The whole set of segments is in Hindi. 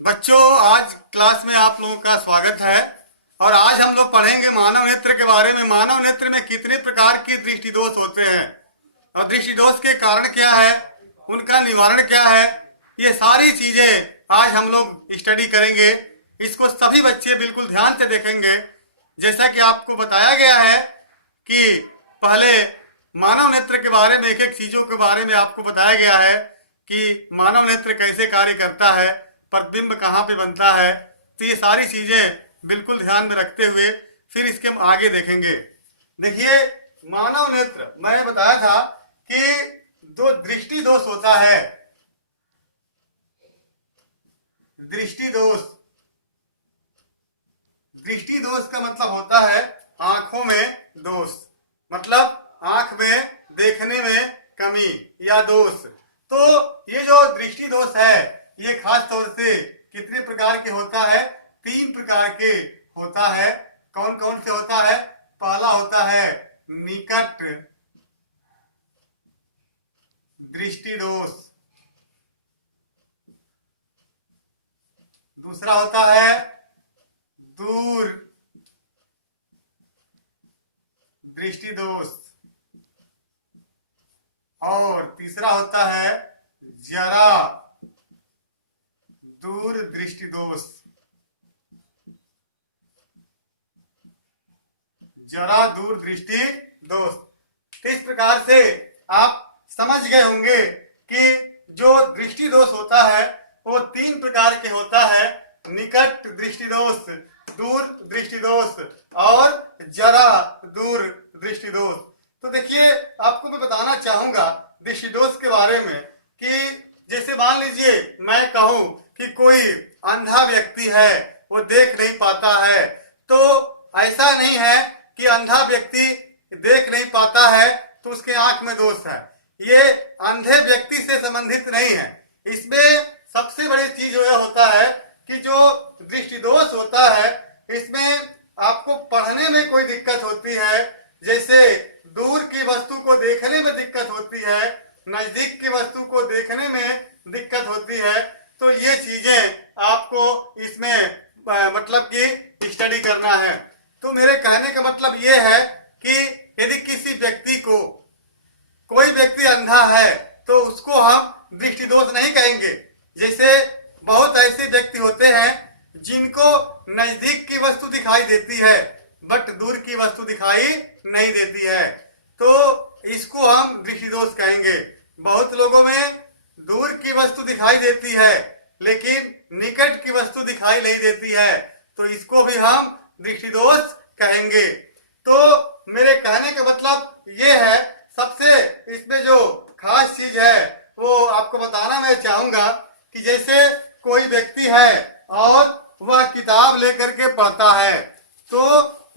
बच्चों, आज क्लास में आप लोगों का स्वागत है। और आज हम लोग पढ़ेंगे मानव नेत्र के बारे में। मानव नेत्र में कितने प्रकार के दृष्टि दोष होते हैं और दृष्टि दोष के कारण क्या है, उनका निवारण क्या है, ये सारी चीजें आज हम लोग स्टडी करेंगे। इसको सभी बच्चे बिल्कुल ध्यान से देखेंगे। जैसा कि आपको बताया गया है कि पहले मानव नेत्र के बारे में, एक एक चीजों के बारे में आपको बताया गया है कि मानव नेत्र कैसे कार्य करता है, प्रतिबिंब कहाँ पे बनता है। तो ये सारी चीजें बिल्कुल ध्यान में रखते हुए फिर इसके हम आगे देखेंगे। देखिए, मानव नेत्र मैंने बताया था कि दो दृष्टि दोष होता है। दृष्टि दोष, दृष्टि दोष का मतलब होता है आंखों में दोष, मतलब आंख में देखने में कमी या दोष। तो ये जो दृष्टि दोष है, ये खास तौर से कितने प्रकार के होता है? 3 प्रकार के होता है। कौन कौन से होता है? पहला होता है निकट दृष्टि दोष, दूसरा होता है दूर दृष्टि दोष, और तीसरा होता है जरा दूर दृष्टि दोष। जरा दूर दृष्टि दोष। तो इस प्रकार से आप समझ गए होंगे कि जो दृष्टि दोष होता है वो 3 प्रकार के होता है। निकट दृष्टि दोष, दूर दृष्टि दोष और जरा दूर दृष्टि दोष। तो देखिए, आपको मैं बताना चाहूंगा दृष्टि दोष के बारे में कि जैसे मान लीजिए मैं कहूं कि कोई अंधा व्यक्ति है, वो देख नहीं पाता है। तो ऐसा नहीं है कि अंधा व्यक्ति देख नहीं पाता है तो उसके आंख में दोष है। ये अंधे व्यक्ति से संबंधित नहीं है। इसमें सबसे बड़ी चीज यह होता है कि जो दृष्टि दोष होता है, इसमें आपको पढ़ने में कोई दिक्कत होती है। जैसे दूर की वस्तु को देखने में दिक्कत होती है, नजदीक की वस्तु को देखने में दिक्कत होती है। तो ये चीजें आपको इसमें मतलब कि स्टडी करना है। तो मेरे कहने का मतलब ये है कि यदि किसी व्यक्ति को, कोई व्यक्ति अंधा है तो उसको हम दृष्टि दोष नहीं कहेंगे। जैसे बहुत ऐसे व्यक्ति होते हैं जिनको नजदीक की वस्तु दिखाई देती है बट दूर की वस्तु दिखाई नहीं देती है, तो इसको हम दृष्टि दोष कहेंगे। बहुत लोगों में दूर की वस्तु दिखाई देती है लेकिन निकट की वस्तु दिखाई नहीं देती है, तो इसको भी हम दृष्टि दोष कहेंगे। तो मेरे कहने का मतलब ये है, सबसे इसमें जो खास चीज है वो आपको बताना मैं चाहूंगा कि जैसे कोई व्यक्ति है और वह किताब लेकर के पढ़ता है। तो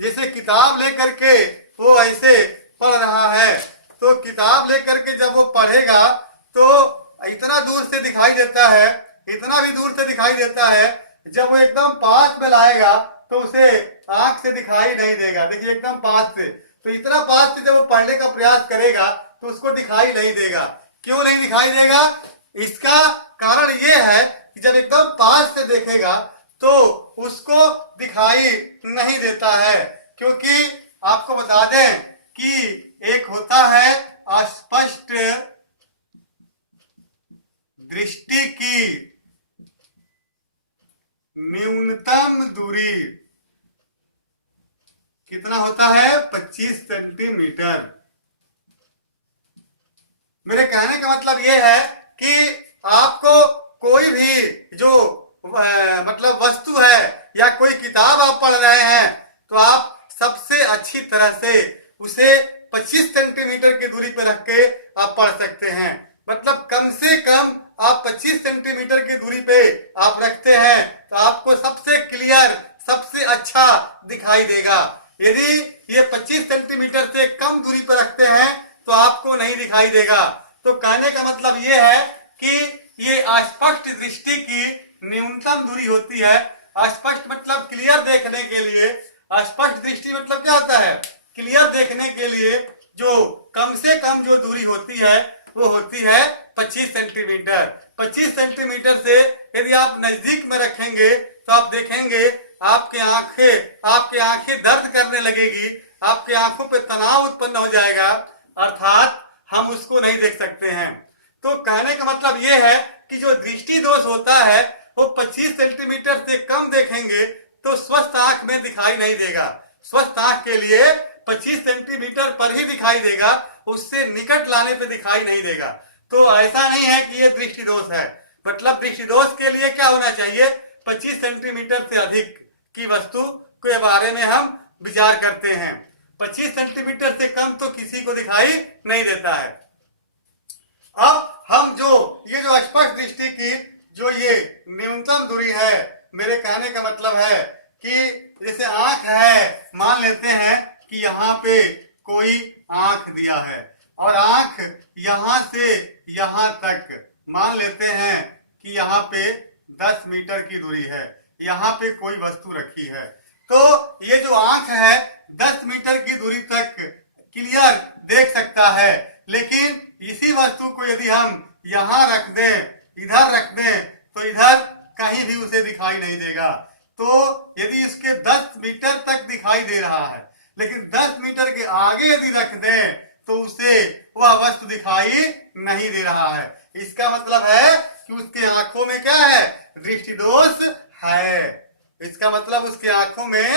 जैसे किताब लेकर के वो ऐसे पढ़ रहा है, तो किताब लेकर के जब वो पढ़ेगा तो इतना दूर से दिखाई देता है, इतना भी दूर से दिखाई देता है। जब वो एकदम पास में लाएगा तो उसे आंख से दिखाई नहीं देगा। देखिए, एकदम पास से, तो इतना पास से जब वो पढ़ने का प्रयास करेगा तो उसको दिखाई नहीं देगा। क्यों नहीं दिखाई देगा? इसका कारण ये है कि जब एकदम पास से देखेगा तो उसको दिखाई नहीं देता है। क्योंकि आपको बता दें कि एक होता है अस्पष्ट दृष्टि की न्यूनतम दूरी। कितना होता है? 25 सेंटीमीटर। मेरे कहने का मतलब यह है कि आपको कोई भी जो मतलब वस्तु है या कोई किताब आप पढ़ रहे हैं तो आप सबसे अच्छी तरह से उसे 25 सेंटीमीटर की दूरी पर रख के आप पढ़ सकते हैं। मतलब कम से कम आप 25 सेंटीमीटर की दूरी पे आप रखते हैं तो आपको सबसे क्लियर, सबसे अच्छा दिखाई देगा। यदि ये 25 सेंटीमीटर से कम दूरी पर रखते हैं तो आपको नहीं दिखाई देगा। तो कहने का मतलब ये है कि ये अस्पष्ट दृष्टि की न्यूनतम दूरी होती है। अस्पष्ट मतलब क्लियर देखने के लिए। अस्पष्ट दृष्टि मतलब क्या होता है? क्लियर देखने के लिए जो कम से कम जो दूरी होती है वो होती है 25 सेंटीमीटर। 25 सेंटीमीटर से यदि आप नजदीक में रखेंगे तो आप देखेंगे आपके आंखें दर्द करने लगेगी, आपके आंखों पे तनाव उत्पन्न हो जाएगा, अर्थात हम उसको नहीं देख सकते हैं। तो कहने का मतलब यह है कि जो दृष्टि दोष होता है वो 25 सेंटीमीटर से कम देखेंगे तो स्वस्थ आंख में दिखाई नहीं देगा। स्वस्थ आंख के लिए 25 सेंटीमीटर पर ही दिखाई देगा, उससे निकट लाने पे दिखाई नहीं देगा। तो ऐसा नहीं है कि ये दृष्टि दोष है, मतलब दृष्टि दोष के लिए क्या होना चाहिए, 25 सेंटीमीटर से अधिक की वस्तु के बारे में हम विचार करते हैं। 25 सेंटीमीटर से कम तो किसी को दिखाई नहीं देता है। अब हम ये जो स्पष्ट दृष्टि की जो ये न्यूनतम दूरी है, मेरे कहने का मतलब है कि जैसे आंख है, मान लेते हैं कि यहाँ पे कोई आंख दिया है और आंख यहाँ से यहाँ तक मान लेते हैं कि यहाँ पे 10 मीटर की दूरी है, यहाँ पे कोई वस्तु रखी है। तो ये जो आंख है 10 मीटर की दूरी तक क्लियर देख सकता है, लेकिन इसी वस्तु को यदि हम यहाँ रख दें, इधर रख दें, तो इधर कहीं भी उसे दिखाई नहीं देगा। तो यदि इसके 10 मीटर तक दिखाई दे रहा है, लेकिन 10 मीटर के आगे यदि रख दें तो उसे वह वस्तु दिखाई नहीं दे रहा है। इसका मतलब है कि उसके आंखों में क्या है, दृष्टि दोष है। इसका मतलब उसके आंखों में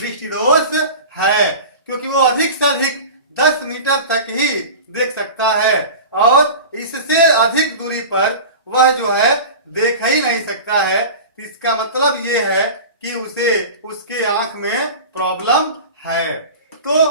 दृष्टि दोष है, क्योंकि वो अधिक से अधिक 10 मीटर तक ही देख सकता है और इससे अधिक दूरी पर वह जो है देख ही नहीं सकता है। इसका मतलब ये है कि उसके आंख में प्रॉब्लम है। तो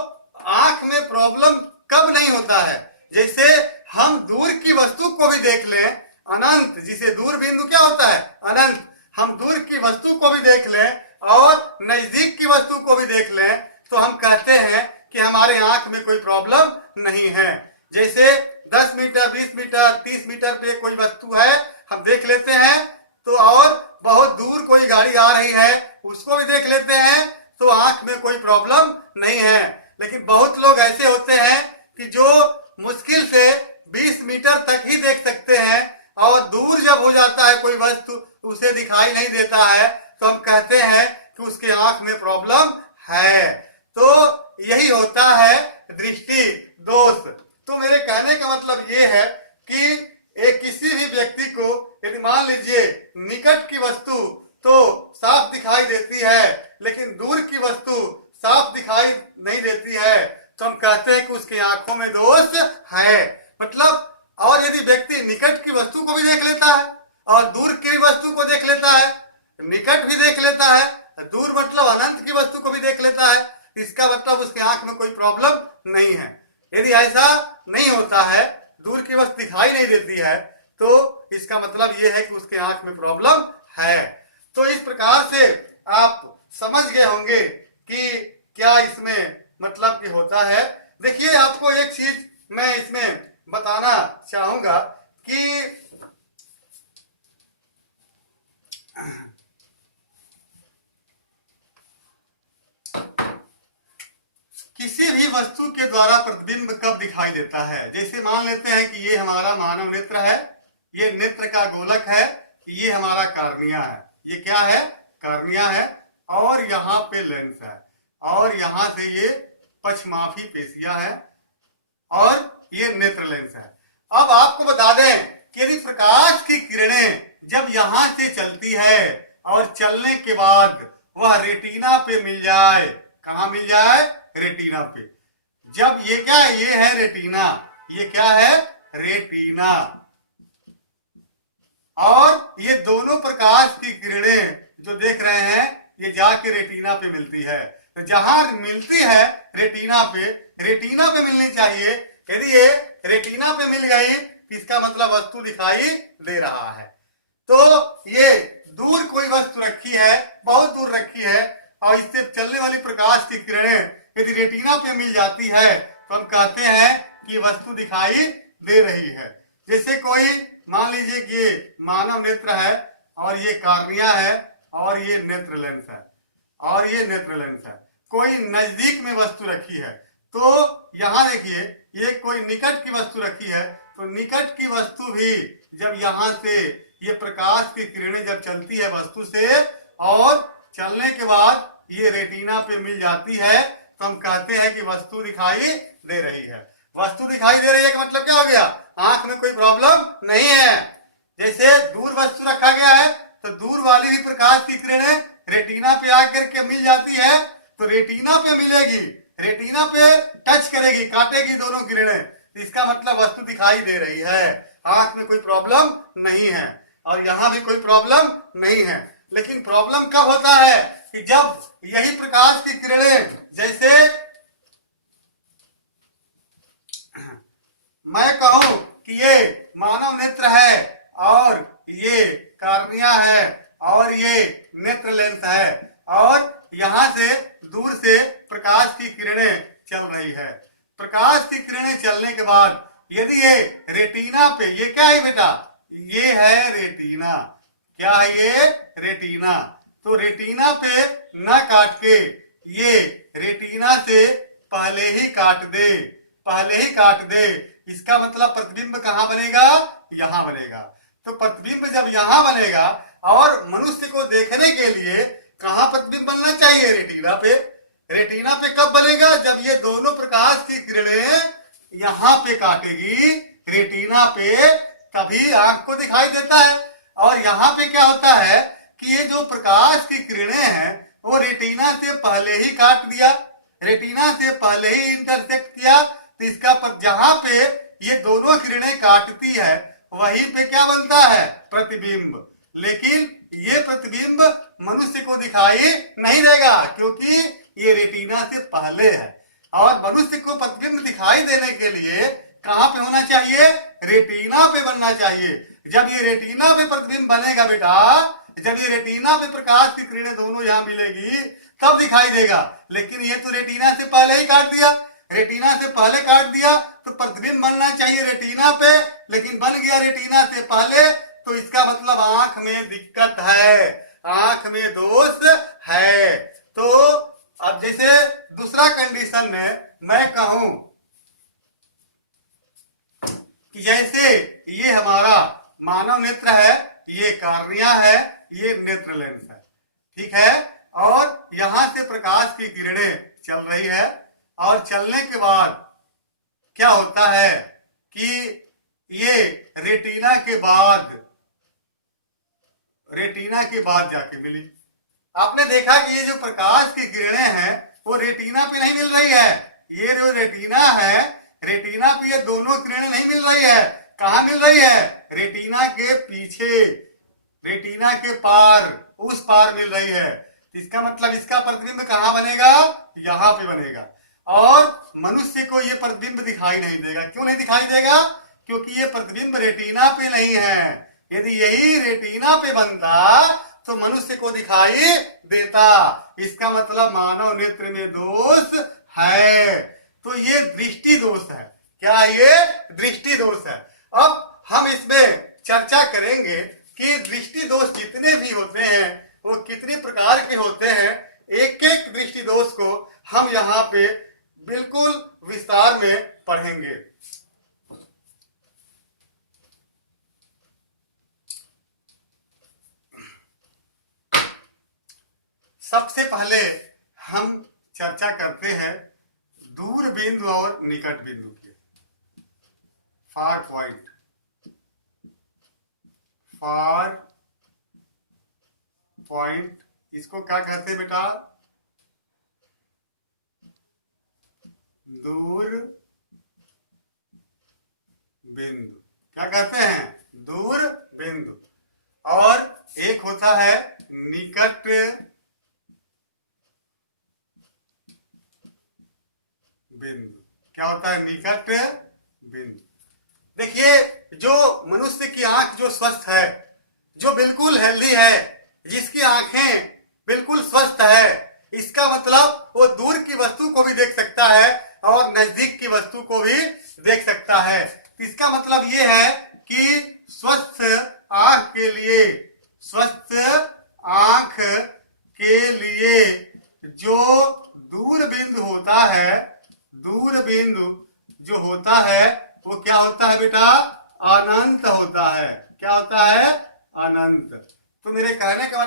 आंख में प्रॉब्लम कब नहीं होता है, जैसे हम दूर की वस्तु को भी देख लें, अनंत, जिसे दूर बिंदु क्या होता है, अनंत, हम दूर की वस्तु को भी देख लें और नजदीक की वस्तु को भी देख लें तो हम कहते हैं कि हमारे आंख में कोई प्रॉब्लम नहीं है। जैसे 10 मीटर, 20 मीटर, 30 मीटर पे कोई वस्तु है, हम देख लेते हैं, तो और बहुत दूर कोई गाड़ी आ रही है उसको भी देख लेते हैं, तो आंख में कोई प्रॉब्लम नहीं है। लेकिन बहुत लोग ऐसे होते हैं कि जो मुश्किल से 20 मीटर तक ही देख सकते हैं और दूर जब हो जाता है कोई वस्तु उसे दिखाई नहीं देता है, तो हम कहते हैं कि उसके आंख में प्रॉब्लम है। तो यही होता है दृष्टि दोष। तो मेरे कहने का मतलब ये है कि किसी भी व्यक्ति को यदि मान लीजिए निकट की वस्तु तो साफ दिखाई देती है, लेकिन दूर की वस्तु साफ दिखाई नहीं देती है, तो हम कहते हैं कि उसकी आंखों में दोष है। मतलब और यदि व्यक्ति निकट की वस्तु को भी देख लेता है और दूर की वस्तु को देख लेता है, निकट भी देख लेता है, दूर मतलब अनंत की वस्तु को भी देख लेता है, इसका मतलब उसके आंख में कोई प्रॉब्लम नहीं है। यदि ऐसा नहीं होता है, दूर की वस्तु दिखाई नहीं देती है, तो इसका मतलब यह है कि उसके आंख में प्रॉब्लम है। तो इस प्रकार से आप समझ गए होंगे कि क्या इसमें मतलब कि होता है। देखिए, आपको एक चीज मैं इसमें बताना चाहूंगा कि किसी भी वस्तु के द्वारा प्रतिबिंब कब दिखाई देता है। जैसे मान लेते हैं कि ये हमारा मानव नेत्र है, ये नेत्र का गोलक है, ये हमारा कार्निया है, ये क्या है, कार्निया है, और यहाँ पे लेंस है, और यहाँ से ये पक्षमाफी पेशियां है, और ये नेत्र लेंस है। अब आपको बता दें कि यदि प्रकाश की किरणें जब यहाँ से चलती है और चलने के बाद वह रेटिना पे मिल जाए, कहाँ मिल जाए, रेटिना पे, जब ये क्या है, ये है रेटिना, ये क्या है, रेटिना, और ये दोनों प्रकाश की किरणें जो देख रहे हैं ये जाके रेटिना पे मिलती है। तो जहां मिलती है रेटिना पे मिलनी चाहिए। यदि ये रेटिना पे मिल गई तो इसका मतलब वस्तु दिखाई दे रहा है। तो ये दूर कोई वस्तु रखी है, बहुत दूर रखी है, और इससे चलने वाली प्रकाश की किरणें यदि रेटिना पे मिल जाती है तो हम कहते हैं कि वस्तु दिखाई दे रही है। जैसे कोई मान लीजिए कि ये मानव नेत्र है और ये कार्निया है और ये नेत्र लेंस है और ये नेत्र लेंस है, कोई नजदीक में वस्तु रखी है, तो यहाँ देखिए ये कोई निकट की वस्तु रखी है, तो निकट की वस्तु भी जब यहाँ से ये प्रकाश की किरणें जब चलती है वस्तु से और चलने के बाद ये रेटिना पे मिल जाती है तो हम कहते हैं कि वस्तु दिखाई दे रही है। वस्तु दिखाई दे रही है का मतलब क्या हो गया? आंख में कोई प्रॉब्लम नहीं है। जैसे दूर वस्तु रखा गया है तो दूर वाली भी प्रकाश की किरणें रेटिना पे आकर के मिल जाती है तो रेटिना पे मिलेगी, रेटिना पे टच करेगी, काटेगी दोनों किरणें। इसका मतलब वस्तु दिखाई दे रही है, आंख में कोई प्रॉब्लम नहीं है और यहाँ भी कोई प्रॉब्लम नहीं है। लेकिन प्रॉब्लम कब होता है कि जब यही प्रकाश की किरणें, जैसे मैं कहूं कि ये मानव नेत्र है और ये कार्निया है और ये नेत्र लेंस है और यहां से दूर से प्रकाश की किरणें चल रही है। प्रकाश की किरणें चलने के बाद यदि ये रेटिना पे, ये क्या है बेटा? ये है रेटिना। क्या है ये? रेटिना। तो रेटिना पे न काट के ये रेटिना से पहले ही काट दे, पहले ही काट दे। इसका मतलब प्रतिबिंब कहाँ बनेगा? यहाँ बनेगा। तो प्रतिबिंब जब यहाँ बनेगा और मनुष्य को देखने के लिए कहाँ प्रतिबिंब बनना चाहिए? रेटिना पे। रेटिना पे कब बनेगा? जब ये दोनों प्रकाश की किरणें यहाँ पे काटेगी रेटिना पे, तभी आंख को दिखाई देता है। और यहाँ पे क्या होता है कि ये जो प्रकाश की किरणें हैं वो रेटिना से पहले ही काट दिया, रेटिना से पहले ही इंटरसेक्ट किया। तो इसका पर जहां पे ये दोनों किरणें काटती है वहीं पे क्या बनता है? प्रतिबिंब। लेकिन ये प्रतिबिंब मनुष्य को दिखाई नहीं देगा क्योंकि ये रेटिना से पहले है। और मनुष्य को प्रतिबिंब दिखाई देने के लिए कहां पे होना चाहिए? रेटिना पे बनना चाहिए। जब ये रेटिना पे प्रतिबिंब बनेगा बेटा, जब ये रेटिना पे प्रकाश की किरणें दोनों यहाँ मिलेगी तब दिखाई देगा। लेकिन ये तो रेटिना से पहले ही काट दिया, रेटिना से पहले काट दिया तो प्रतिबिंब बनना चाहिए रेटिना पे, लेकिन बन गया रेटिना से पहले। तो इसका मतलब आंख में दिक्कत है, आंख में दोष है। तो अब जैसे दूसरा कंडीशन में मैं कहूं कि जैसे ये हमारा मानव नेत्र है, ये कार्निया है, ये नेत्र लेंस है, ठीक है। और यहां से प्रकाश की किरणें चल रही है और चलने के बाद क्या होता है कि ये रेटिना के बाद जाके मिली। आपने देखा कि ये जो प्रकाश की किरणें हैं वो रेटिना पे नहीं मिल रही है। ये जो रेटिना है, रेटिना पे ये दोनों किरणें नहीं मिल रही है। कहाँ मिल रही है? रेटिना के पीछे, रेटिना के पार, उस पार मिल रही है। इसका मतलब इसका प्रतिबिंब कहाँ बनेगा? यहाँ पे बनेगा। और मनुष्य को ये प्रतिबिंब दिखाई नहीं देगा। क्यों नहीं दिखाई देगा? क्योंकि ये प्रतिबिंब रेटिना पे नहीं है। यदि यही रेटिना पे बनता तो मनुष्य को दिखाई देता। इसका मतलब मानव नेत्र में दोष है। तो ये दृष्टि दोष है। क्या ये दृष्टि दोष है? अब हम इसमें चर्चा करेंगे कि दृष्टि दोष जितने भी होते हैं वो कितनी प्रकार के होते हैं। एक एक दृष्टि दोष को हम यहाँ पे बिल्कुल विस्तार में पढ़ेंगे। सबसे पहले हम चर्चा करते हैं दूर बिंदु और निकट बिंदु के। फार पॉइंट, फार पॉइंट, इसको क्या कहते हैं बेटा? दूर बिंदु। क्या कहते हैं? दूर बिंदु। और एक होता है निकट बिंदु। क्या होता है? निकट बिंदु। देखिए, जो मनुष्य की आंख जो स्वस्थ है, जो बिल्कुल हेल्दी है, जिसकी आंखें बिल्कुल स्वस्थ है, इसका मतलब वो दूर की वस्तु को भी देख सकता है और नजदीक की वस्तु को भी देख सकता है। इसका मतलब ये है कि स्वस्थ आंख के लिए, स्वस्थ आंख के लिए जो दूर बिंदु होता है, दूर बिंदु जो होता है वो क्या होता है बेटा? अनंत होता है।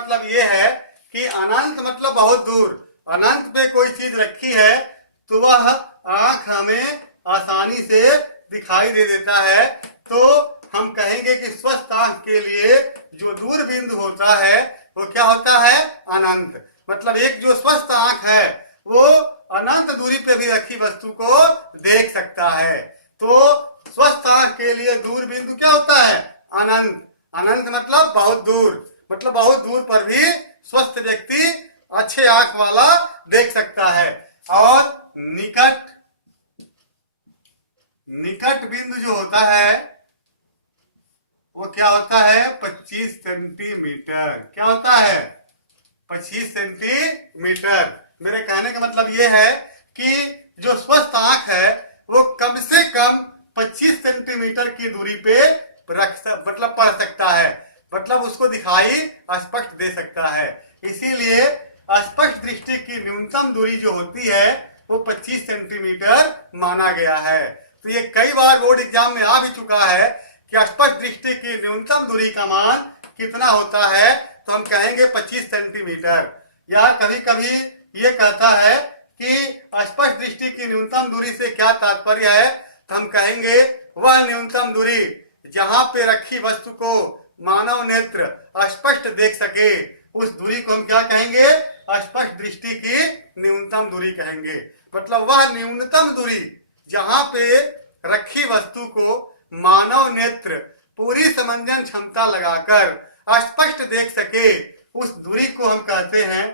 मतलब ये है कि अनंत मतलब बहुत दूर। अनंत पे कोई चीज रखी है तो वह आंख हमें आसानी से दिखाई दे देता है। तो हम कहेंगे कि स्वस्थ आंख के लिए जो दूर बिंदु होता है वो क्या होता है? अनंत। मतलब एक जो स्वस्थ आंख है वो अनंत दूरी पे भी रखी वस्तु को देख सकता है। तो स्वस्थ आंख के लिए दूर बिंदु क्या होता है? अनंत। अनंत मतलब बहुत दूर, मतलब बहुत दूर पर भी स्वस्थ व्यक्ति अच्छे आंख वाला देख सकता है। और निकट, निकट बिंदु जो होता है वो क्या होता है? 25 सेंटीमीटर। क्या होता है? 25 सेंटीमीटर। मेरे कहने का मतलब ये है कि जो स्वस्थ आंख है वो कम से कम 25 सेंटीमीटर की दूरी पे मतलब पढ़ सकता है, मतलब उसको दिखाई स्पष्ट दे सकता है। इसीलिए स्पष्ट दृष्टि की न्यूनतम दूरी जो होती है वो 25 सेंटीमीटर माना गया है। तो ये कई बार बोर्ड एग्जाम में आ भी चुका है कि स्पष्ट दृष्टि की न्यूनतम दूरी का मान कितना होता है, तो हम कहेंगे 25 सेंटीमीटर। या कभी कभी ये कहता है कि स्पष्ट दृष्टि की न्यूनतम दूरी से क्या तात्पर्य है, तो हम कहेंगे वह न्यूनतम दूरी जहां पे रखी वस्तु को मानव नेत्र स्पष्ट देख सके, उस दूरी को हम क्या कहेंगे? स्पष्ट दृष्टि की न्यूनतम दूरी कहेंगे। मतलब वह न्यूनतम दूरी जहां पे रखी वस्तु को मानव नेत्र पूरी समंजन क्षमता लगाकर स्पष्ट देख सके, उस दूरी को हम कहते हैं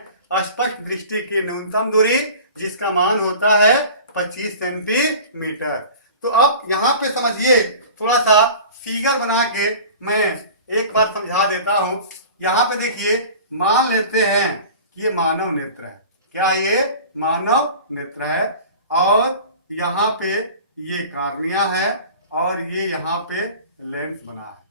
स्पष्ट दृष्टि की न्यूनतम दूरी, जिसका मान होता है 25 सेंटीमीटर। तो अब यहाँ पे समझिए, थोड़ा सा फिगर बना के मैं एक बार समझा देता हूं। यहाँ पे देखिए, मान लेते हैं कि ये मानव नेत्र है। क्या ये मानव नेत्र है? और यहाँ पे ये कार्निया है और ये यहाँ पे लेंस बना है।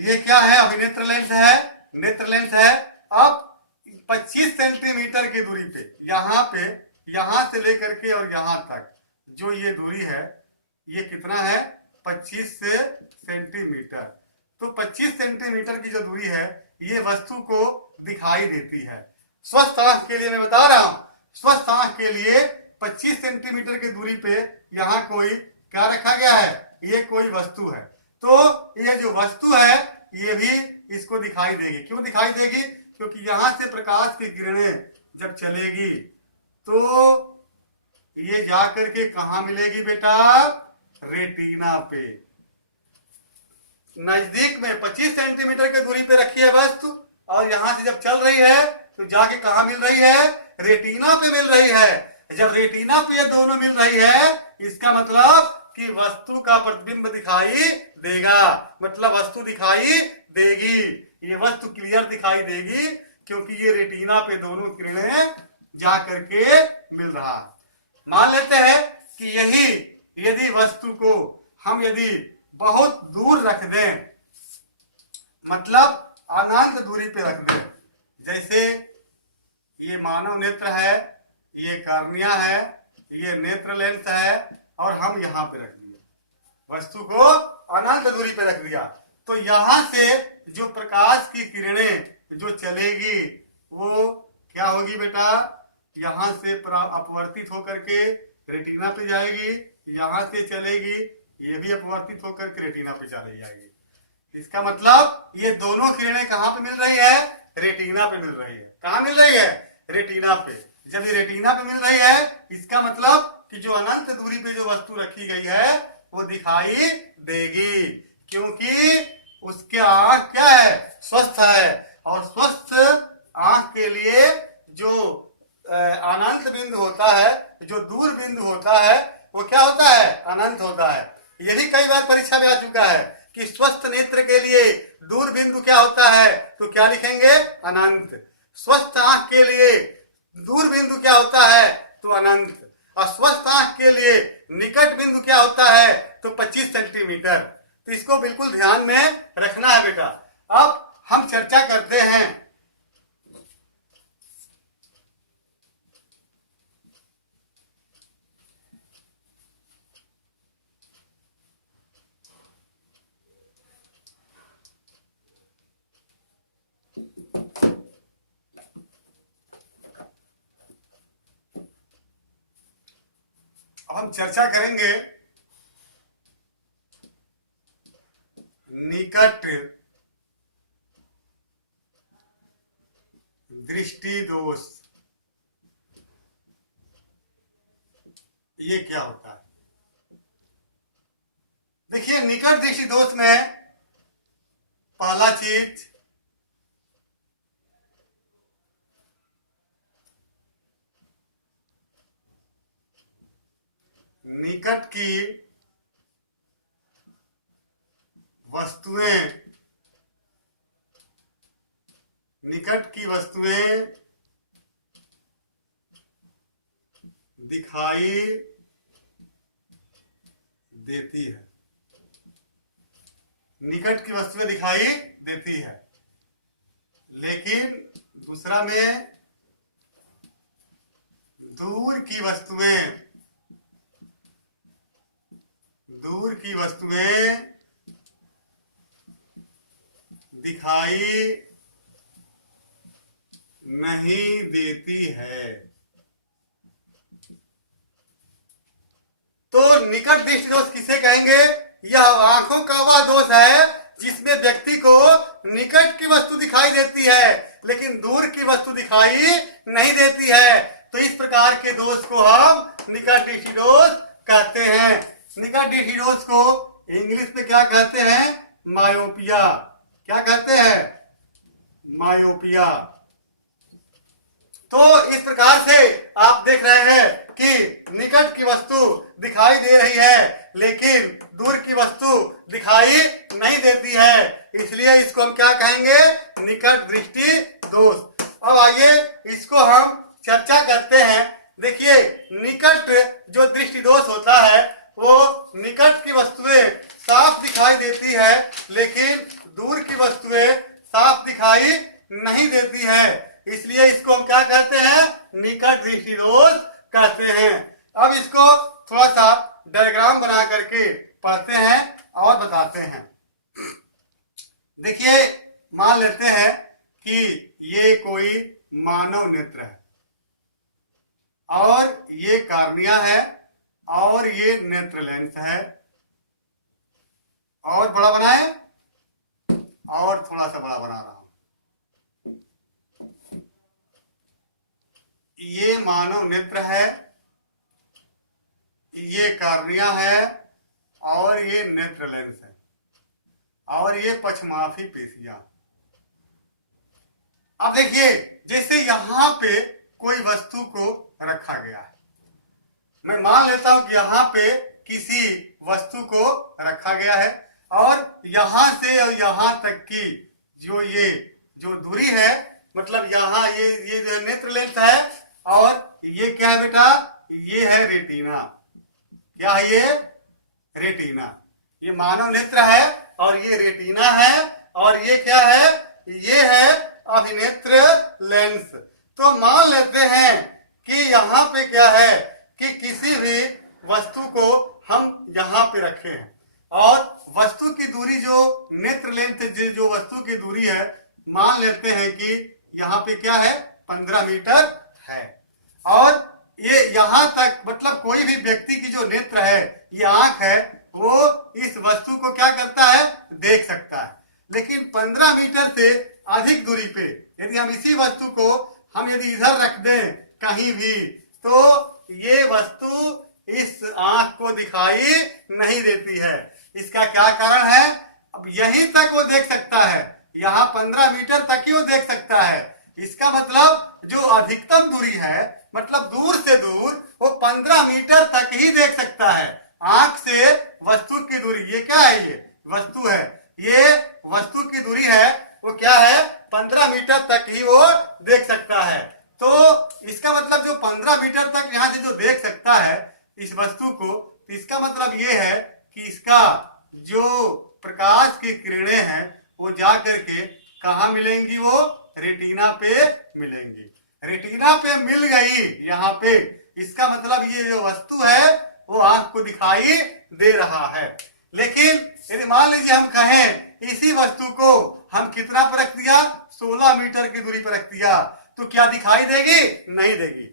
ये क्या है? अभिनेत्र लेंस है, नेत्र लेंस है। अब 25 सेंटीमीटर की दूरी पे यहां से लेकर के और यहां तक जो ये दूरी है, ये कितना है? 25 सेंटीमीटर। तो 25 सेंटीमीटर की जो दूरी है ये वस्तु को दिखाई देती है। स्वस्थ आंख के लिए मैं बता रहा हूं, स्वस्थ आंख के लिए 25 सेंटीमीटर की दूरी पे यहाँ कोई क्या रखा गया है? ये कोई वस्तु है। तो ये जो वस्तु है ये भी इसको दिखाई देगी। क्यों दिखाई देगी? क्योंकि यहां से प्रकाश की किरणें जब चलेगी तो ये जाकर के कहां मिलेगी बेटा? रेटिना पे। नजदीक में 25 सेंटीमीटर की दूरी पे रखी है वस्तु और यहां से जब चल रही है तो जाके कहां मिल रही है? रेटिना पे मिल रही है। जब रेटिना पे ये दोनों मिल रही है, इसका मतलब कि वस्तु का प्रतिबिंब दिखाई देगा, मतलब वस्तु दिखाई देगी। ये वस्तु क्लियर दिखाई देगी क्योंकि ये रेटिना पे दोनों किरणें जा करके मिल रहा है। मान लेते हैं कि यही यदि वस्तु को हम यदि बहुत दूर रख दें, मतलब अनंत दूरी पे रख दें, जैसे ये मानव नेत्र है, ये कार्निया है, ये नेत्र लेंस है और हम यहाँ पे रख दिया, वस्तु को अनंत दूरी पे रख दिया, तो यहाँ से जो प्रकाश की किरणें जो चलेगी वो क्या होगी बेटा? यहाँ से अपवर्तित होकर के रेटिना पे जाएगी, यहाँ से चलेगी, ये भी अपवर्तित होकर के रेटिना पे चली जाएगी। इसका मतलब ये दोनों किरणें कहाँ पे मिल रही है? रेटिना पे मिल रही है। कहाँ मिल रही है? रेटिना पे। जब ये रेटिना पे मिल रही है, इसका मतलब कि जो अनंत दूरी पे जो वस्तु रखी गई है वो दिखाई देगी, क्योंकि उसके आंख क्या है? स्वस्थ है। और स्वस्थ आंख के लिए जो अनंत बिंदु होता है, जो दूर बिंदु होता है, वो क्या होता है? अनंत होता है। ये भी कई बार परीक्षा में आ चुका है कि स्वस्थ नेत्र के लिए दूर बिंदु क्या होता है, तो क्या लिखेंगे? अनंत। स्वस्थ आंख के लिए दूर बिंदु क्या होता है? तो अनंत। और स्वस्थ आंख के लिए निकट बिंदु क्या होता है? तो 25 सेंटीमीटर। तो इसको बिल्कुल ध्यान में रखना है बेटा। अब हम चर्चा करते हैं अब हम चर्चा करेंगे निकट दृष्टि दोष। ये क्या होता है? देखिए, निकट दृष्टि दोष में पहला चीज निकट की वस्तुएं दिखाई देती है। निकट की वस्तुएं दिखाई देती है, लेकिन दूसरा में दूर की वस्तुएं दिखाई नहीं देती है। तो निकट दृष्टि दोष किसे कहेंगे? यह आंखों का वह दोष है जिसमें व्यक्ति को निकट की वस्तु दिखाई देती है लेकिन दूर की वस्तु दिखाई नहीं देती है। तो इस प्रकार के दोष को हम निकट दृष्टि दोष कहते हैं। निकट दृष्टि दोष को इंग्लिश में क्या कहते हैं? मायोपिया। क्या कहते हैं? मायोपिया। तो इस प्रकार से आप देख रहे हैं कि निकट की वस्तु दिखाई दे रही है लेकिन दूर की वस्तु दिखाई नहीं देती है, इसलिए इसको हम क्या कहेंगे? निकट दृष्टि दोष। अब आइए इसको हम चर्चा करते हैं। देखिए, निकट जो दृष्टि दोष होता है वो निकट की वस्तुएं साफ दिखाई देती है लेकिन दूर की वस्तुएं साफ दिखाई नहीं देती है, इसलिए इसको हम क्या कहते हैं? निकट दृष्टि दोष कहते हैं। अब इसको थोड़ा सा डायग्राम बना करके पढ़ते हैं और बताते हैं। देखिए, मान लेते हैं कि ये कोई मानव नेत्र है और ये कार्निया है और ये नेत्र लेंस है, और बड़ा बनाए और थोड़ा सा बड़ा बना रहा हूं। ये मानव नेत्र है, ये कार्निया है और ये नेत्र लेंस है और ये पक्षमाफी पेशियां। अब देखिए, जैसे यहां पे कोई वस्तु को रखा गया है, मैं मान लेता हूं कि यहां पे किसी वस्तु को रखा गया है और यहां से और यहां तक की जो दूरी है, मतलब यहां ये जो नेत्र लेंस है और ये क्या है बेटा? ये है रेटिना। क्या है ये? रेटिना। ये मानव नेत्र है और ये रेटिना है और ये क्या है? ये है अभिनेत्र लेंस। तो मान लेते हैं कि यहाँ पे क्या है कि किसी भी वस्तु को हम यहाँ पे रखे हैं और वस्तु की दूरी जो नेत्र लेंस जो वस्तु की दूरी है, मान लेते हैं कि यहाँ पे क्या है? 15 मीटर है और ये यहाँ तक, मतलब कोई भी व्यक्ति की जो नेत्र है, ये आंख है, वो इस वस्तु को क्या करता है? देख सकता है। लेकिन 15 मीटर से अधिक दूरी पे यदि हम इसी वस्तु को हम यदि इधर रख दें कहीं भी, तो ये वस्तु इस आंख को दिखाई नहीं देती है। इसका क्या कारण है? अब यहीं तक वो देख सकता है, यहाँ 15 मीटर तक ही वो देख सकता है। इसका मतलब जो अधिकतम दूरी है, मतलब दूर से दूर, वो 15 मीटर तक ही देख सकता है। आंख से वस्तु की दूरी, ये क्या है? ये वस्तु है, ये वस्तु की दूरी है, वो क्या है? 15 मीटर तक ही वो देख सकता है। तो इसका मतलब जो 15 मीटर तक यहाँ से जो देख सकता है इस वस्तु को, तो इसका मतलब ये है कि इसका जो प्रकाश की किरणें हैं वो जा करके कहाँ मिलेंगी? वो रेटिना पे मिलेंगी। रेटिना पे मिल गई यहाँ पे, इसका मतलब ये जो वस्तु है वो आंख को दिखाई दे रहा है। लेकिन यदि मान लीजिए हम कहें इसी वस्तु को हम कितना पर रख दिया? 16 मीटर की दूरी पर रख दिया, तो क्या दिखाई देगी? नहीं देगी।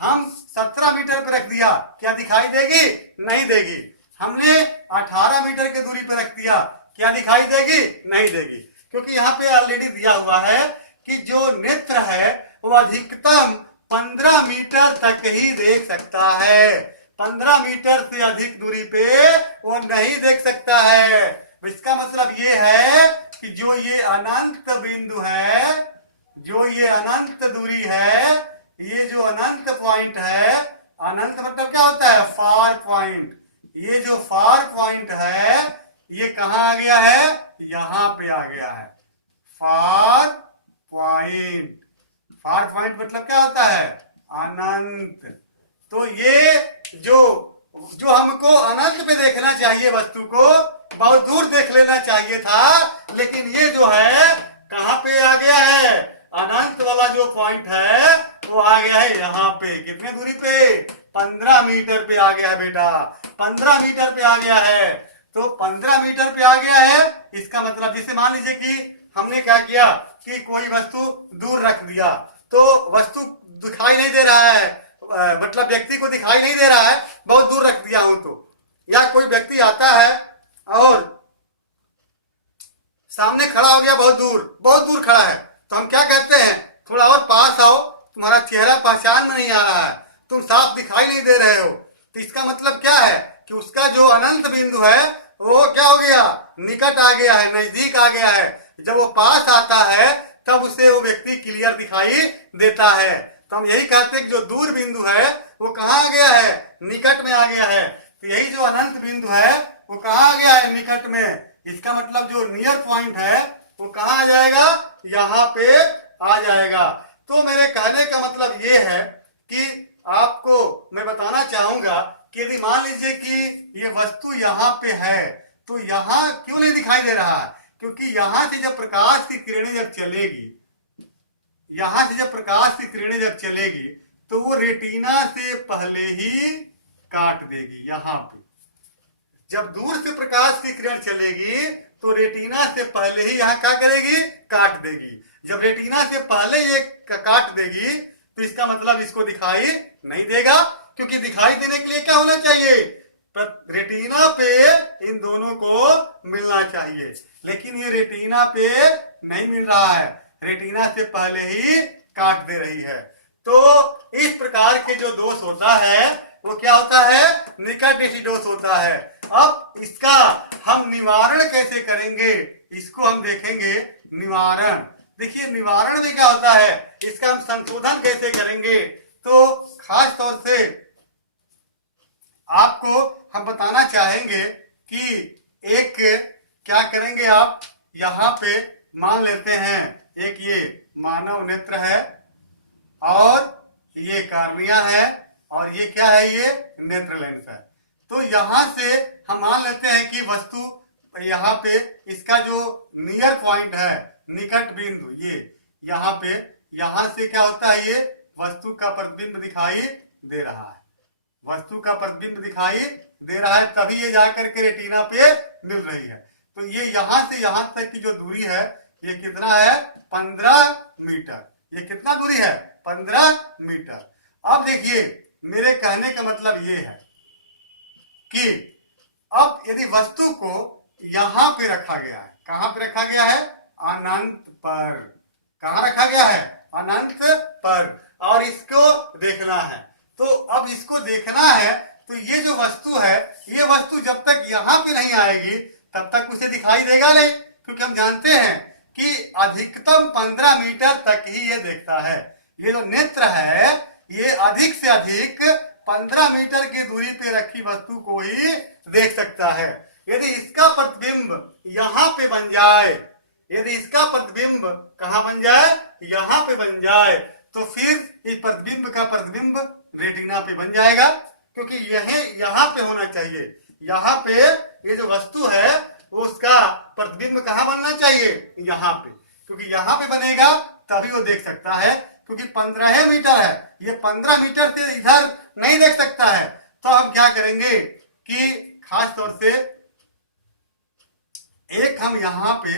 हम 17 मीटर पर रख दिया, क्या दिखाई देगी? नहीं देगी। हमने 18 मीटर की दूरी पर रख दिया, क्या दिखाई देगी? नहीं देगी। क्योंकि यहाँ पे ऑलरेडी दिया हुआ है कि जो नेत्र है वो अधिकतम 15 मीटर तक ही देख सकता है, 15 मीटर से अधिक दूरी पे वो नहीं देख सकता है। इसका मतलब ये है कि जो ये अनंत बिंदु है, जो ये अनंत दूरी है, ये जो अनंत पॉइंट है, अनंत मतलब क्या होता है? Far point. ये जो फार पॉइंट है ये कहां आ गया है? यहां पे आ गया है, फार पॉइंट। फार पॉइंट मतलब क्या होता है? अनंत। तो ये जो हमको अनंत पे देखना चाहिए वस्तु को, बहुत दूर देख लेना चाहिए था, लेकिन ये जो है कहां पे आ गया है? अनंत वाला जो पॉइंट है वो आ गया है यहाँ पे। कितने दूरी पे? 15 मीटर पे आ गया है बेटा, 15 मीटर पे आ गया है। तो 15 मीटर पे आ गया है, इसका मतलब जैसे मान लीजिए कि हमने क्या किया कि कोई वस्तु दूर रख दिया, तो वस्तु दिखाई नहीं दे रहा है, मतलब व्यक्ति को दिखाई नहीं दे रहा है, बहुत दूर रख दिया हूं तो, या कोई व्यक्ति आता है और सामने खड़ा हो गया, बहुत दूर खड़ा है, तो हम क्या कहते हैं? थोड़ा और पास आओ, तुम्हारा चेहरा पहचान में नहीं आ रहा है, तुम साफ दिखाई नहीं दे रहे हो। तो इसका मतलब क्या है कि उसका जो अनंत बिंदु है वो क्या हो गया? निकट आ गया है, नजदीक आ गया है। जब वो पास आता है तब उसे वो व्यक्ति क्लियर दिखाई देता है। तो हम यही कहते हैं कि जो दूर बिंदु है वो कहाँ आ गया है? निकट में आ गया है। तो यही जो अनंत बिंदु है वो कहाँ आ गया है? निकट में। इसका मतलब जो नियर पॉइंट है वो कहाँ आ जाएगा? यहाँ पे आ जाएगा। तो मेरे कहने का मतलब ये है कि आपको मैं बताना चाहूंगा कि यदि मान लीजिए कि ये वस्तु यहाँ पे है, तो यहाँ क्यों नहीं दिखाई दे रहा है? क्योंकि यहाँ से जब प्रकाश की किरणें जब चलेगी, यहाँ से जब प्रकाश की किरणें जब चलेगी तो वो रेटिना से पहले ही काट देगी। यहाँ पे जब दूर से प्रकाश की किरण चलेगी तो रेटिना से पहले ही यहाँ क्या करेगी? काट देगी। जब रेटिना से पहले ये काट देगी तो इसका मतलब इसको दिखाई नहीं देगा, क्योंकि दिखाई देने के लिए क्या होना चाहिए? रेटिना पे इन दोनों को मिलना चाहिए, लेकिन ये रेटिना पे नहीं मिल रहा है, रेटिना से पहले ही काट दे रही है। तो इस प्रकार के जो दोष होता है वो क्या होता है? निकट दृष्टि दोष होता है। अब इसका हम निवारण कैसे करेंगे, इसको हम देखेंगे। निवारण, देखिए निवारण भी क्या होता है, इसका हम संशोधन कैसे करेंगे। तो खास तौर से आपको हम बताना चाहेंगे कि एक क्या करेंगे आप, यहाँ पे मान लेते हैं एक ये मानव नेत्र है और ये कार्निया है और ये क्या है? ये नेत्र लेंस है। तो यहाँ से हम मान लेते हैं कि वस्तु यहाँ पे इसका जो नियर पॉइंट है, निकट बिंदु, ये यहाँ पे, यहाँ से क्या होता है? ये वस्तु का प्रतिबिंब दिखाई दे रहा है, वस्तु का प्रतिबिंब दिखाई दे रहा है, तभी ये जाकर के रेटिना पे मिल रही है। तो ये यहाँ से यहाँ तक की जो दूरी है ये कितना है? 15 मीटर। ये कितना दूरी है? 15 मीटर। अब देखिए मेरे कहने का मतलब ये है कि अब यदि वस्तु को यहाँ पे रखा गया है, कहाँ पे रखा गया है? अनंत पर। कहाँ रखा गया है? अनंत पर। और इसको देखना है, तो अब इसको देखना है तो ये जो वस्तु है, ये वस्तु जब तक यहाँ पे नहीं आएगी तब तक उसे दिखाई देगा नहीं, क्योंकि हम जानते हैं कि अधिकतम 15 मीटर तक ही ये देखता है। ये जो नेत्र है ये अधिक से अधिक 15 मीटर की दूरी पे रखी वस्तु को ही देख सकता है। यदि इसका प्रतिबिंब यहाँ पे बन जाए, यदि इसका प्रतिबिंब कहाँ बन जाए? यहाँ पे बन जाए, तो फिर इस प्रतिबिंब का प्रतिबिंब रेटिना पे बन जाएगा, क्योंकि यह यहाँ पे होना चाहिए। यहाँ पे ये जो वस्तु है वो उसका प्रतिबिंब कहाँ बनना चाहिए? यहाँ पे, क्योंकि यहाँ पे बनेगा तभी वो देख सकता है, क्योंकि 15 मीटर है, ये 15 मीटर से इधर नहीं देख सकता है। तो हम क्या करेंगे कि खास तौर से एक हम यहाँ पे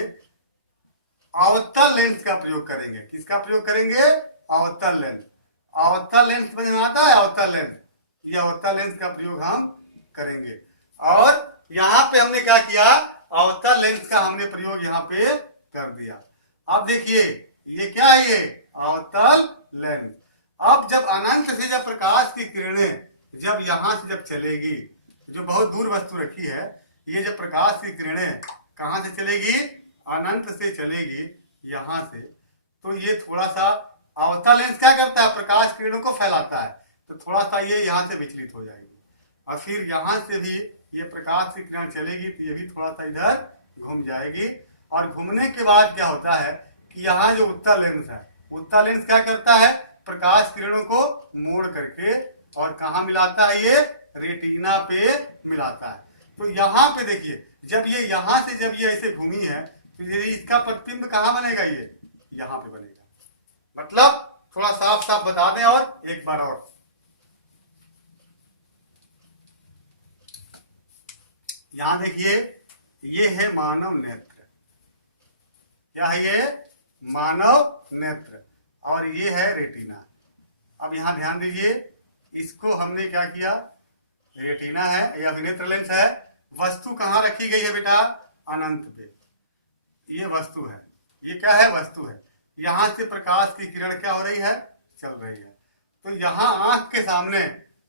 अवतल लेंस का प्रयोग करेंगे। किसका प्रयोग करेंगे? अवतल लेंस। अवतल लेंस समझ में आता है? अवतल लेंस, ये अवतल लेंस का प्रयोग हम करेंगे। और यहाँ पे हमने क्या किया, अवतल लेंस का हमने प्रयोग यहाँ पे कर दिया। अब देखिए ये क्या है, ये अवतल लेंस। अब जब अनंत से जब प्रकाश की किरणें जब यहां से जब चलेगी, जो बहुत दूर वस्तु रखी है, ये जब प्रकाश की किरणें कहां से चलेगी, अनंत से चलेगी यहां से, तो ये थोड़ा सा अवतल लेंस क्या करता है, प्रकाश किरणों को फैलाता है, तो थोड़ा सा ये यहाँ से विचलित हो जाएगी। और फिर यहाँ से भी ये प्रकाश की किरण चलेगी तो ये भी थोड़ा सा इधर घूम जाएगी। और घूमने के बाद क्या होता है कि यहाँ जो उत्तल लेंस है, उत्तल लेंस क्या करता है, प्रकाश किरणों को मोड़ करके और कहाँ मिलाता है, ये रेटिना पे मिलाता है। तो यहाँ पे देखिए जब ये यहाँ से जब ये ऐसे घूमी है तो ये इसका प्रतिबिंब कहाँ बनेगा, ये यहाँ पे बनेगा। मतलब थोड़ा साफ साफ बता दें और एक बार और, यहां देखिए ये है मानव नेत्र, क्या है ये, मानव नेत्र, और ये है रेटिना। अब यहां ध्यान दीजिए, इसको हमने क्या किया, रेटिना है या नेत्र लेंस है, वस्तु कहां रखी गई है बेटा, अनंत पे, ये वस्तु है, ये क्या है, वस्तु है। यहां से प्रकाश की किरण क्या हो रही है, चल रही है। तो यहां आंख के सामने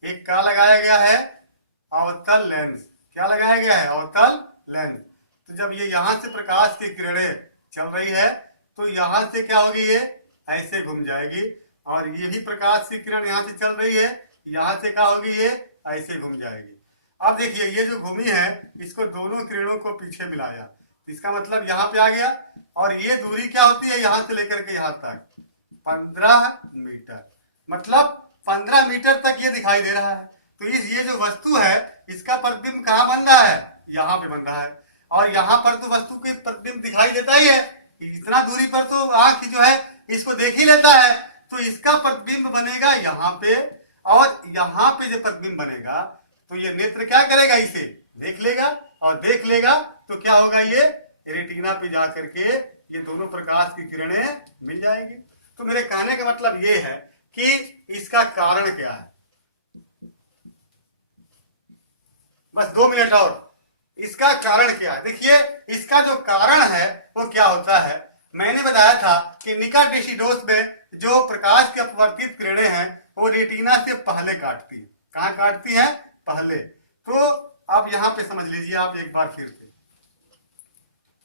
एक क्या लगाया गया है, अवतल लेंस, क्या लगाया गया है, अवतल लेंस। तो जब ये यहां से प्रकाश की किरणें चल रही है तो यहां से क्या होगी, ये ऐसे घूम जाएगी, और ये भी प्रकाश की किरण यहां से चल रही है, यहां से क्या होगी, ये ऐसे घूम जाएगी। अब देखिए ये जो घूमी है इसको दोनों किरणों को पीछे मिलाया, इसका मतलब यहाँ पे आ गया, और ये दूरी क्या होती है यहां से लेकर के यहाँ तक 15 मीटर, मतलब 15 मीटर तक ये दिखाई दे रहा है। तो ये जो वस्तु है इसका प्रतिबिंब कहाँ बन रहा है, यहाँ पे बन रहा है, और यहाँ पर तो वस्तु के प्रतिबिंब दिखाई देता ही है, इतना दूरी पर तो आंख जो है इसको देख ही लेता है, तो इसका प्रतिबिंब बनेगा यहाँ पे, और यहाँ पे जो प्रतिबिंब बनेगा तो ये नेत्र क्या करेगा, इसे देख लेगा, और देख लेगा तो क्या होगा, ये रेटिना पे जा करके ये दोनों प्रकाश की किरणें मिल जाएगी। तो मेरे कहने का मतलब ये है कि इसका कारण क्या है, बस 2 मिनट और, इसका कारण क्या है। देखिए इसका जो कारण है वो क्या होता है, मैंने बताया था कि निकट में जो प्रकाश की अपवर्तित किरणें हैं वो रेटिना से पहले काटती है, कहाँ काटती है, पहले। तो अब यहाँ पे समझ लीजिए आप एक बार फिर से,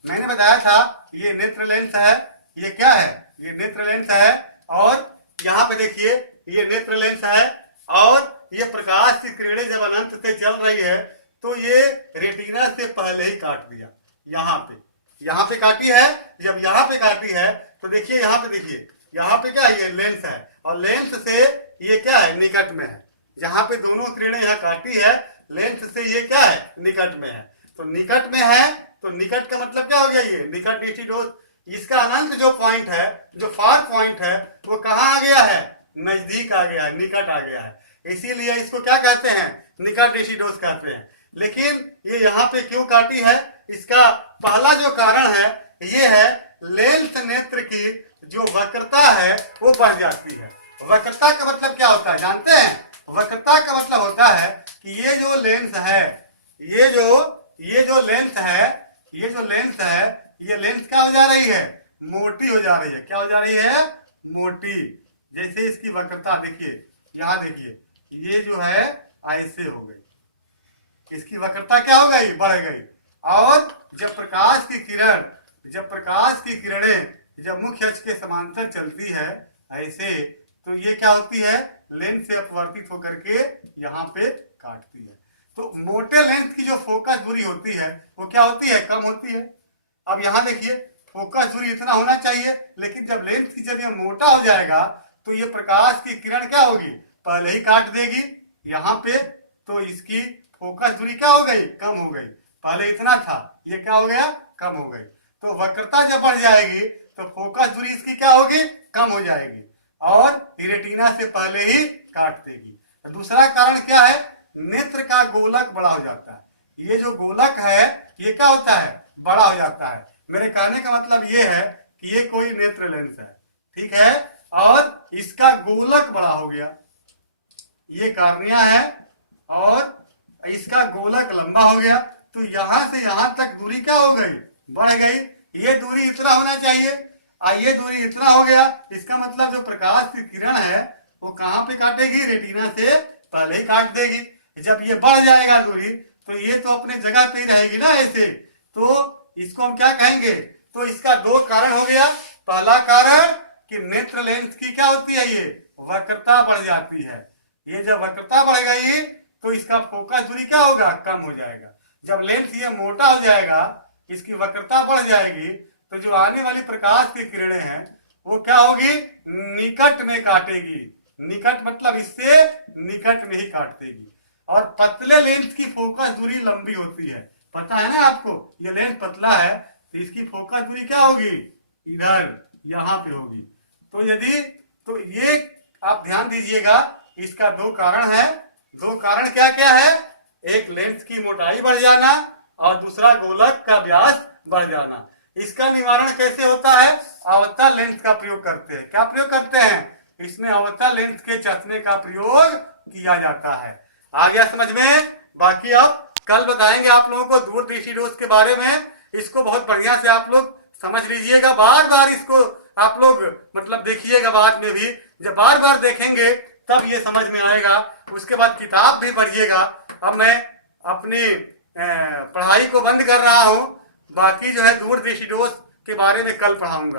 मैंने बताया था ये नेत्र लेंस है, ये क्या है, ये नेत्र लेंस है, और यहाँ पे देखिए ये नेत्र लेंस है, और ये प्रकाश की किरणें जब अनंत से चल रही है तो ये रेटिना से पहले ही काट दिया, यहाँ पे काटी है। जब यहाँ पे काटी है तो देखिए यहाँ पे, देखिए यहाँ पे क्या है, ये लेंस है, और लेंस से ये क्या है, निकट में है, जहाँ पे दोनों किरणें यहाँ काटी है लेंस से ये क्या है, निकट में है। तो निकट में है तो निकट का मतलब क्या हो गया, ये निकट दृष्टिदोष। इसका अनंत जो पॉइंट है, जो फार पॉइंट है, वो कहाँ आ गया है, नजदीक आ गया है, निकट आ गया है, इसीलिए इसको क्या कहते हैं, निकट दृष्टिदोष कहते हैं। लेकिन ये यहाँ पे क्यों काटी है, इसका पहला जो कारण है ये है लेंस नेत्र की जो वक्रता है वो बढ़ जाती है। वक्रता का मतलब क्या होता है जानते हैं, वक्रता का मतलब होता है कि ये जो लेंस है, ये जो लेंस है, ये लेंस क्या हो जा रही है, मोटी हो जा रही है, क्या हो जा रही है, मोटी। जैसे इसकी वक्रता देखिए, यहाँ देखिए ये जो है ऐसे हो गई, इसकी वक्रता क्या हो गई, बढ़ गई। और जब प्रकाश की किरणें जब मुख्य अक्ष के समांतर चलती है ऐसे, तो ये क्या होती है, लेंस से अपवर्तित होकर के यहाँ पे काटती है। तो मोटे लेंस की जो फोकस दूरी होती है वो क्या होती है, कम होती है। अब यहाँ देखिए फोकस दूरी इतना होना चाहिए, लेकिन जब लेंस की जब ये मोटा हो जाएगा तो ये प्रकाश की किरण क्या होगी, पहले ही काट देगी यहाँ पे, तो इसकी फोकस दूरी क्या हो गई, कम हो गई। पहले इतना था, ये क्या हो गया, कम हो गई। तो वक्रता जब बढ़ जाएगी तो फोकस दूरी इसकी क्या होगी, कम हो जाएगी, और रेटिना से पहले ही काट देगी। दूसरा कारण क्या है, नेत्र का गोलक बड़ा हो जाता है। ये जो गोलक है ये क्या होता है, बड़ा हो जाता है। मेरे कहने का मतलब ये है कि ये कोई नेत्र लेंस है, ठीक है, और इसका गोलक बड़ा हो गया, ये कार्निया है और इसका गोलक लंबा हो गया, तो यहां से यहां तक दूरी क्या हो गई, बढ़ गई। ये दूरी इतना होना चाहिए, ये दूरी इतना हो गया। इसका मतलब जो प्रकाश की किरण है वो कहां पे काटेगी, रेटिना से पहले ही काट देगी। जब ये बढ़ जाएगा दूरी तो ये तो अपने जगह पे ही रहेगी ना ऐसे, तो इसको हम क्या कहेंगे, तो इसका दो कारण हो गया। पहला कारण कि नेत्र लेंस की क्या होती है, ये वक्रता बढ़ जाती है। ये जब वक्रता बढ़ गई तो इसका फोकस दूरी क्या होगा, कम हो जाएगा। जब लेंस ये मोटा हो जाएगा, इसकी वक्रता बढ़ जाएगी, तो जो आने वाली प्रकाश की किरणें हैं वो क्या होगी, निकट में काटेगी। निकट मतलब इससे निकट में ही काट देगी। और पतले लेंस की फोकस दूरी लंबी होती है, पता है ना आपको, ये लेंस पतला है तो इसकी फोकस दूरी क्या होगी, इधर यहां पे होगी। तो यदि तो ये आप ध्यान दीजिएगा, इसका दो कारण है। दो कारण क्या क्या है, एक लेंस की मोटाई बढ़ जाना और दूसरा गोलक का व्यास बढ़ जाना। इसका निवारण कैसे होता है, अवतल लेंस का प्रयोग करते हैं। क्या प्रयोग करते हैं, इसमें अवतल लेंस के चश्मे का प्रयोग किया जाता है। आ गया समझ में। बाकी अब कल बताएंगे आप लोगों को दूरदृष्टि दोष के बारे में। इसको बहुत बढ़िया से आप लोग समझ लीजिएगा, बार बार इसको आप लोग मतलब देखिएगा, बाद में भी जब बार बार देखेंगे तब ये समझ में आएगा। उसके बाद किताब भी पढ़िएगा। अब मैं अपनी पढ़ाई को बंद कर रहा हूँ, बाकी जो है दूरदृष्टि दोष के बारे में कल पढ़ाऊंगा।